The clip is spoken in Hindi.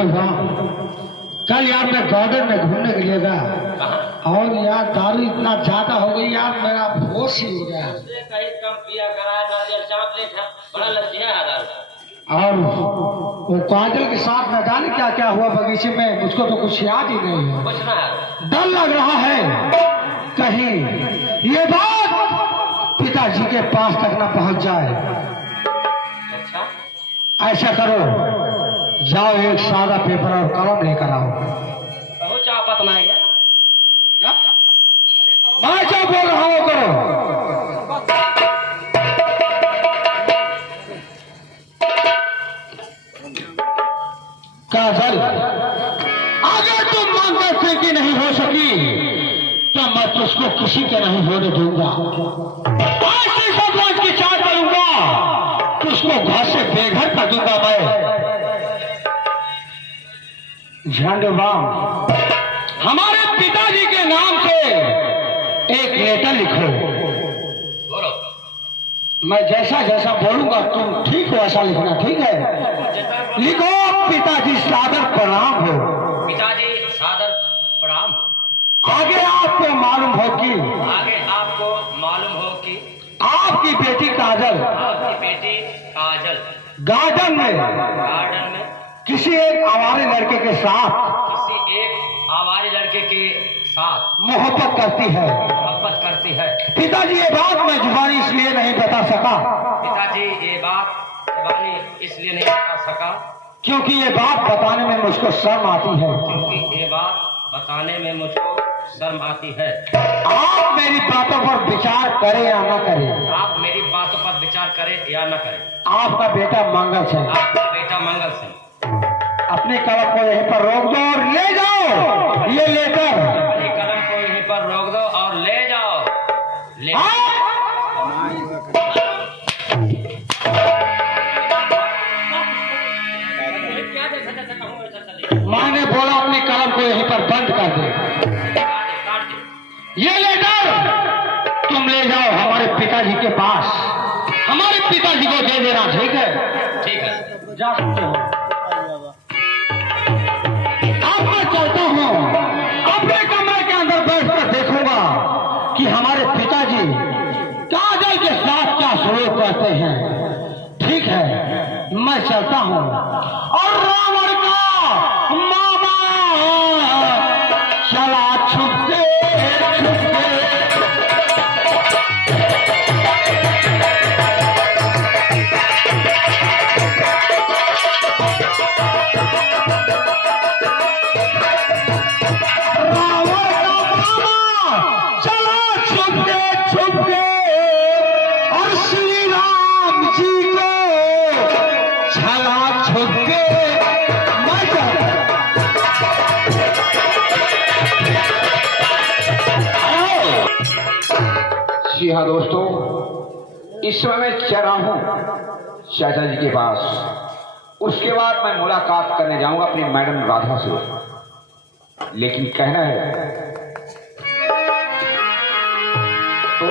झंडुआ, कल यार मैं गार्डन में घूमने के लिए गया और यार दारू इतना ज्यादा हो गई यार, मेरा होश ही हो गया। कहीं कम पिया करा, बड़ा लज्जिया है दारू। और वो काजल के साथ न जाने क्या क्या हुआ बगीचे में, मुझको तो कुछ याद ही नहीं है। कुछ ना है। डर लग रहा है कहीं ये बात पिताजी के पास तक न पहुंच जाए। अच्छा, ऐसा करो, जाओ एक सादा पेपर और कलम लेकर आओ। कहो चाह पतना है क्या? मैं क्या बोल रहा हूँ करो। काजल, अगर तुम मांगकर से की नहीं हो सकी तो मैं तुझको किसी के नहीं होने दूंगा। ऐसी भगवान की चाह करूंगा, तुझको घर से बेघर कर दूंगा मैं। झंडुआ, हमारे पिताजी के नाम से एक लेटर लिखो। बोलो। मैं जैसा जैसा बोलूंगा तुम ठीक वैसा लिखना, ठीक है? लिखो, पिताजी सादर प्रणाम हो। पिताजी सादर प्रणाम। आगे आपको मालूम हो कि आगे आपको मालूम हो कि आपकी बेटी काजल आपकी बेटी काजल गार्डन में किसी एक आवारे लड़के के साथ किसी एक आवारे लड़के के साथ मोहब्बत करती है। पिताजी ये बात मैं जुबानी इसलिए नहीं बता सका। पिताजी ये बात जुबानी इसलिए नहीं बता सका क्योंकि ये बात बताने में मुझको शर्म आती है। आप मेरी बातों पर विचार करें या न करें, आप मेरी बातों पर विचार करें या न करें, आपका बेटा मंगल से अपने कलम को यहीं पर रोक दो और ले जाओ। ये लेकर अपने कलम को यहीं पर रोक दो और ले जाओ। मैंने बोला अपनी कलम को यहीं पर बंद कर दे। ये लेटर तुम ले जाओ हमारे पिताजी के पास, हमारे पिताजी को दे देना, ठीक है? ठीक है, जा सकते हो। अब मैं चलता हूँ, अपने कमरे के अंदर बैठकर देखूंगा कि हमारे पिताजी काजल के साथ क्या सलूक करते हैं। ठीक है, मैं चलता हूँ। और रावण का मामा चला छुपके छुपके। रावण का मामा चला छुपके छुपके और श्री राम जी को चला छुपके। जी हाँ दोस्तों, इस समय मैं चल रहा हूँ चाचा जी के पास। उसके बाद मैं मुलाकात करने जाऊंगा अपनी मैडम राधा से। लेकिन कहना है तो